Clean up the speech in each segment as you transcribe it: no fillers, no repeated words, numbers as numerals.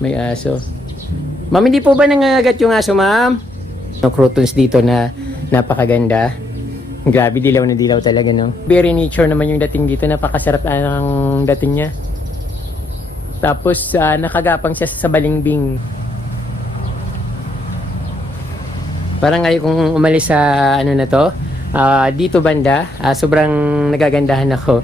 May aso. Ma'am, hindi po ba nangangagat yung aso, ma'am? Croutons dito na napakaganda. Grabe, dilaw na dilaw talaga, no? Very nature naman yung dating dito. Napakasarap ang dating niya. Tapos, nakagapang siya sa balimbing. Parang ngayon kung umalis sa ano na to, dito banda, sobrang nagagandahan ako.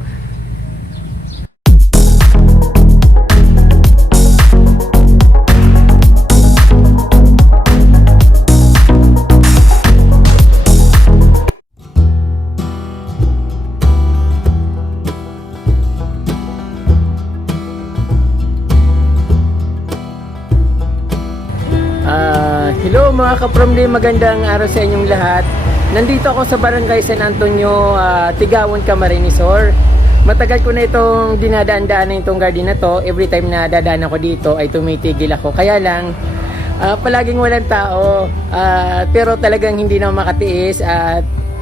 Hello mga ka-Promdi, magandang araw sa inyong lahat. Nandito ako sa Barangay San Antonio, Tigawon, Camarines Sur. Matagal ko na itong dinadaan-daan itong garden na to. Every time na dadaan ako dito ay tumitigil ako. Kaya lang, palaging walang tao. Pero talagang hindi na makatiis.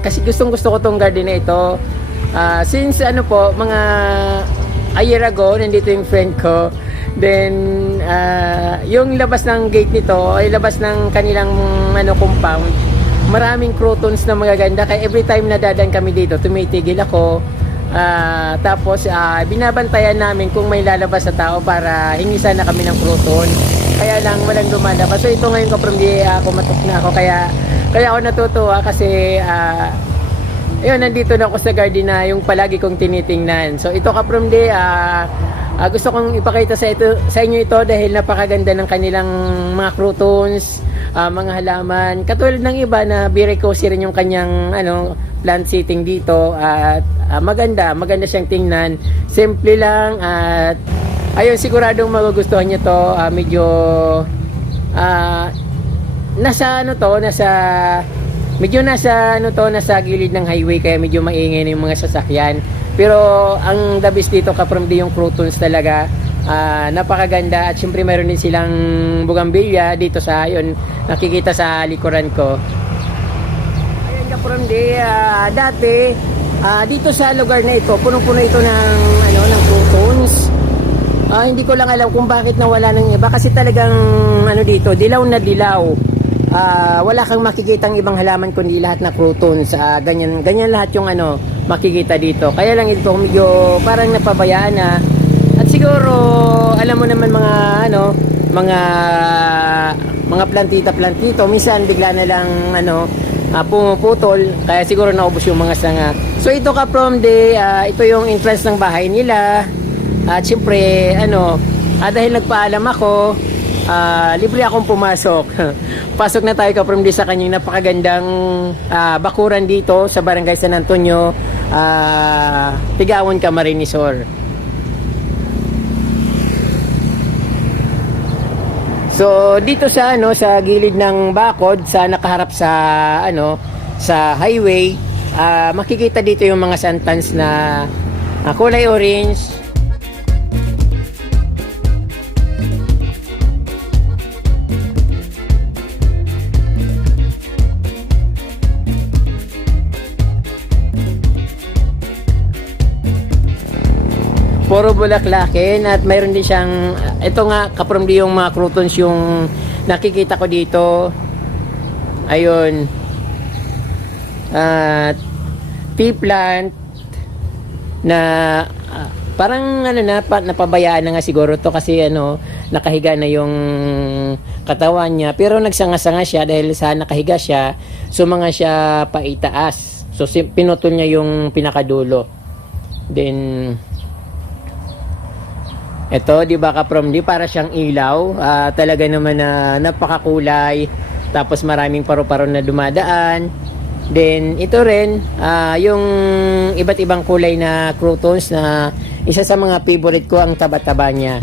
Kasi gustong-gusto ko itong garden na ito. Since ano po, mga a year ago, nandito yung friend ko. Then, yung labas ng gate nito, ay labas ng kanilang compound, maraming croutons na magaganda. Kaya every time na dadaan kami dito, tumitigil ako. Tapos, binabantayan namin kung may lalabas sa tao para hingi sana kami ng crouton. Kaya lang, walang lumalabas. So, ito ngayon ko from kumatok na ako. Kaya ako natutuwa kasi, yun, nandito na ako sa garden na yung palagi kong tinitingnan. So, ito ka from gusto kong ipakita sa inyo ito dahil napakaganda ng kanilang mga croutons, mga halaman. Katulad ng iba na very cozy rin yung kanyang plant seating dito at maganda siyang tingnan. Simple lang at ayun, siguradong magugustuhan niyo to. Medyo nasa gilid ng highway kaya medyo maingay yung mga sasakyan. Pero ang the best dito ka-Promdi yung croutons talaga. Napakaganda at syempre mayroon din silang bougainvillea dito sa yun nakikita sa likuran ko. Ayan ka-Promdi, dati dito sa lugar na ito punong-puno ito ng croutons. Hindi ko lang alam kung bakit nawala ng iba kasi talagang dito dilaw na dilaw. Wala kang makikitang ibang halaman kundi lahat na croutons. Ganyan lahat yung makikita dito. Kaya lang ito medyo parang napabayaan na. At siguro alam mo naman mga plantito minsan bigla na lang pumuputol kaya siguro naubos yung mga sanga. So ito ka from ito yung entrance ng bahay nila. At syempre dahil nagpaalam ako, libre akong pumasok. Pasok na tayo ka-From sa kanyang napakagandang bakuran dito sa Barangay San Antonio, Tigawon, Camarines Sur. So dito sa sa gilid ng bakod sa nakaharap sa highway, makikita dito yung mga santans na kulay orange. Puro bulaklakin at mayroon din siyang ito nga ka-Promdi yung mga croutons yung nakikita ko dito. Ayun. Tea plant na parang napabayaan na nga siguro to kasi nakahiga na yung katawan niya pero nagsanga-sanga siya dahil sa nakahiga siya, sumanga siya paitaas. So pinutol niya yung pinakadulo. Then ito, di ba ka-Promdi, para siyang ilaw. Talaga naman na napakakulay. Tapos maraming paru-paro na dumadaan. Then ito rin, yung iba't ibang kulay na croutons na isa sa mga favorite ko ang taba-taba niya.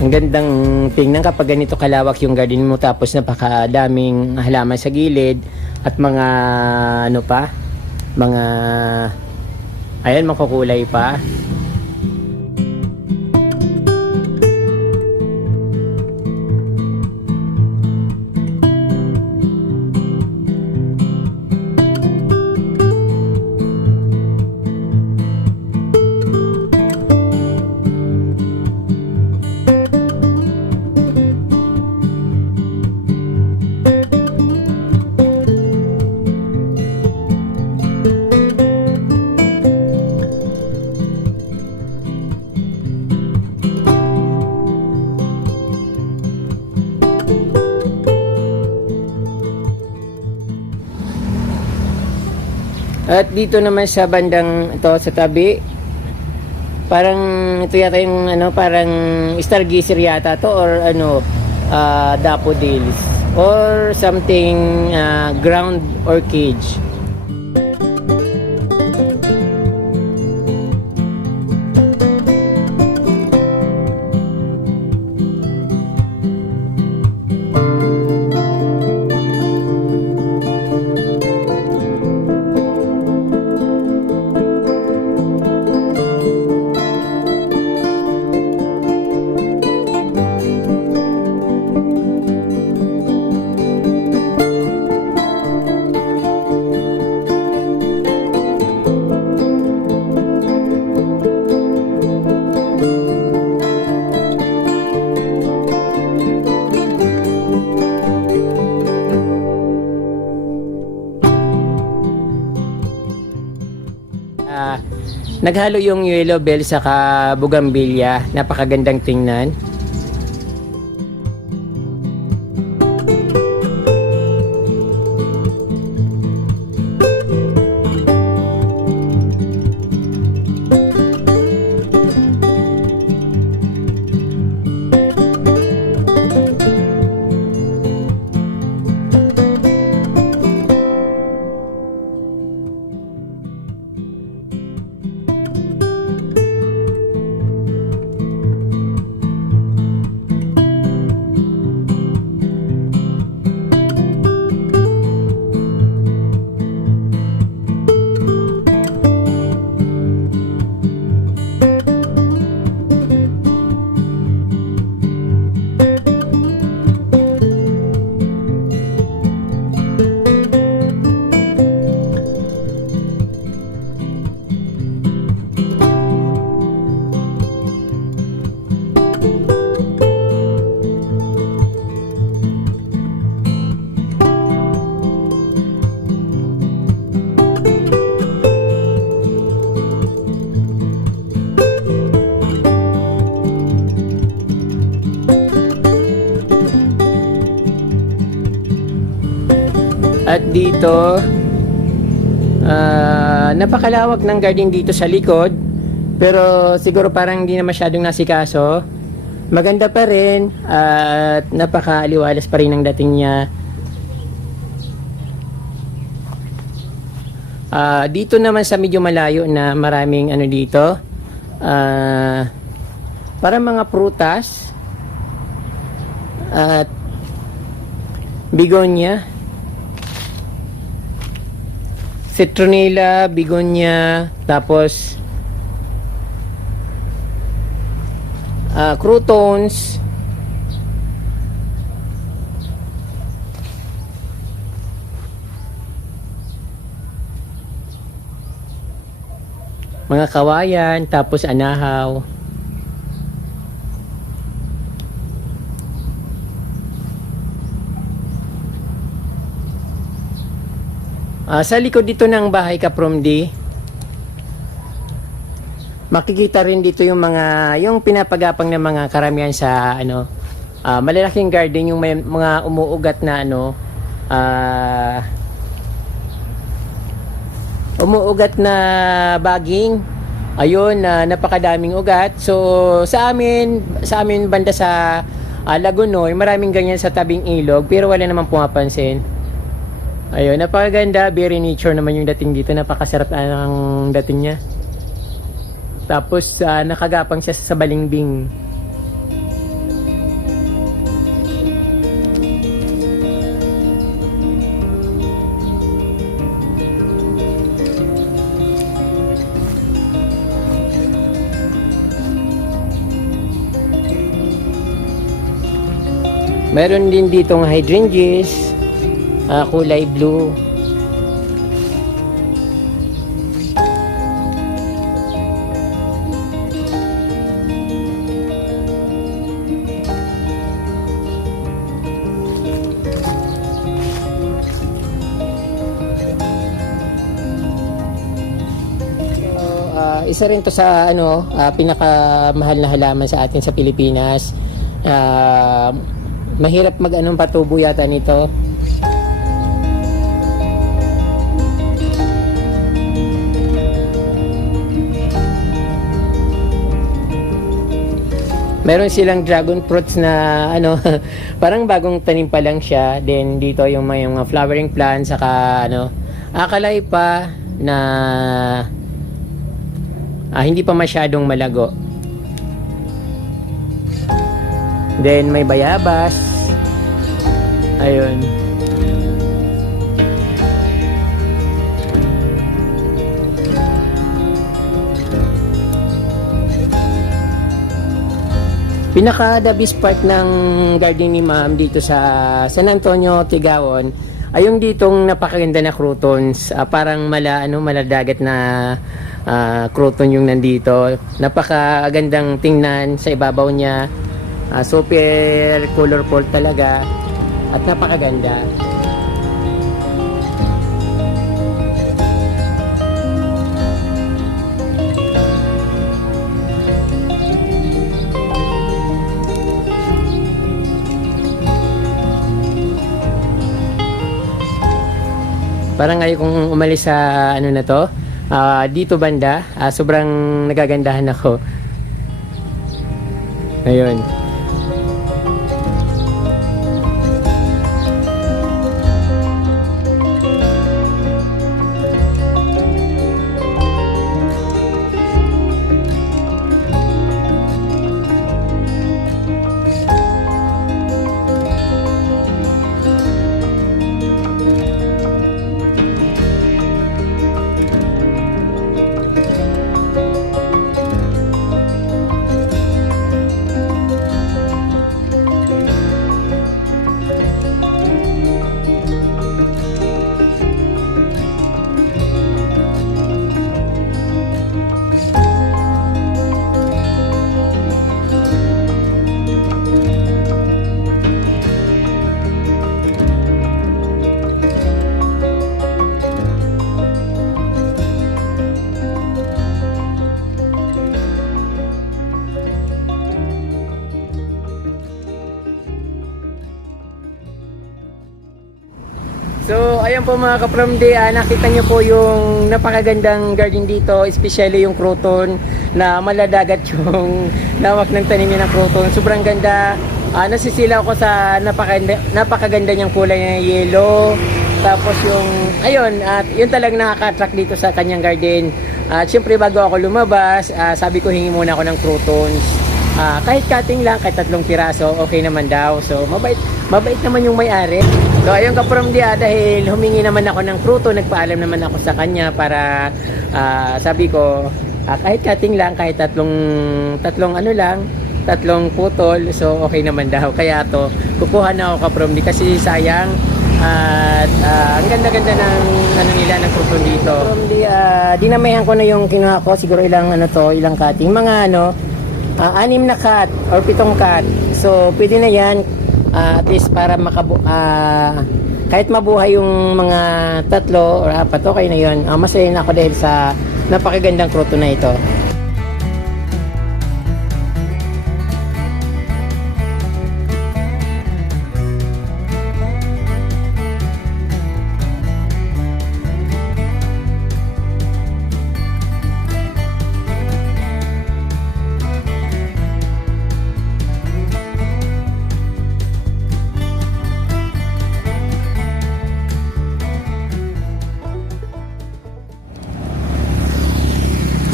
Ang gandang tingnan kapag ganito kalawak yung garden mo, tapos napakadaming halaman sa gilid at mga ano pa, mga ayan, makukulay pa. At dito naman sa bandang ito sa tabi, parang ito yata yung ano, parang stargazer yata to, or ano, daffodils or something, ground orchid. Naghalo yung yellow bell sa bougainvillea, napakagandang tingnan. At dito, napakalawak ng garden dito sa likod, pero siguro parang hindi na masyadong nasikaso. Maganda pa rin at napakaaliwalas pa rin ang dating niya. Dito naman sa medyo malayo na maraming ano dito, parang mga prutas at begonia, citronella, begonia, tapos croutons, mga kawayan, tapos anahaw. Sa likod dito ng bahay Kaprom D, makikita rin dito yung mga, yung pinapagapang ng mga karamihan sa ano, malalaking garden, yung may mga umuugat na ano, umuugat na baging. Ayun, napakadaming ugat. So sa amin banda sa Lagunoy, maraming ganyan sa tabing ilog, pero wala namang pumapansin. Ayun, napakaganda, very nature naman yung dating dito, napakasarap ang dating niya. Tapos nakagapang siya sa Balimbing. Meron din ditong hydrangeas, kulay blue. Isa rin to sa pinakamahal na halaman sa atin sa Pilipinas. Mahirap patubo yata nito. Meron silang dragon fruits na parang bagong tanim pa lang siya. Then dito yung may mga flowering plants, saka akalay pa na hindi pa masyadong malago. Then may bayabas. Ayun. Pinaka the best part ng garden ni Ma'am dito sa San Antonio, Tigawon ay yung ditong napakaganda na crotons. Parang maladagat na croton yung nandito. Napakagandang tingnan sa ibabaw niya. Super colorful talaga at napakaganda. Parang ngayon kung umalis sa dito banda, sobrang nagagandahan ako. Ayun. So, ayan po mga ka-From-D, nakita nyo po yung napakagandang garden dito, especially yung croton na maladagat yung lawak ng tanim niya ng croton. Sobrang ganda. Nasisilaw ko sa napakaganda niyang kulay na yellow. Tapos yung, ayun, yun talagang nakaka-attract dito sa kanyang garden. At syempre bago ako lumabas, sabi ko hingi muna ako ng crotons. Kahit cutting lang, kahit 3 piraso, okay naman daw. So, mabait naman yung may-ari. So, ayun ka-From-D, dahil humingi naman ako ng kruto, nagpaalam naman ako sa kanya para sabi ko, kahit cutting lang, kahit tatlong putol, so okay naman daw. Kaya to, kukuha na ako ka-From-D kasi sayang at ang ganda-ganda ng ng kruton dito. From-D, dinamayan ko na yung kinuha ko, siguro ilang cutting, mga 6 na cut or 7 cut. So, pwede na yan. At least para kahit mabuhay yung mga 3 or 4, okay na yun. Masaya na ako dahil sa napakagandang kruto na ito.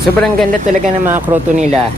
Sobrang ganda talaga ng mga kruto nila.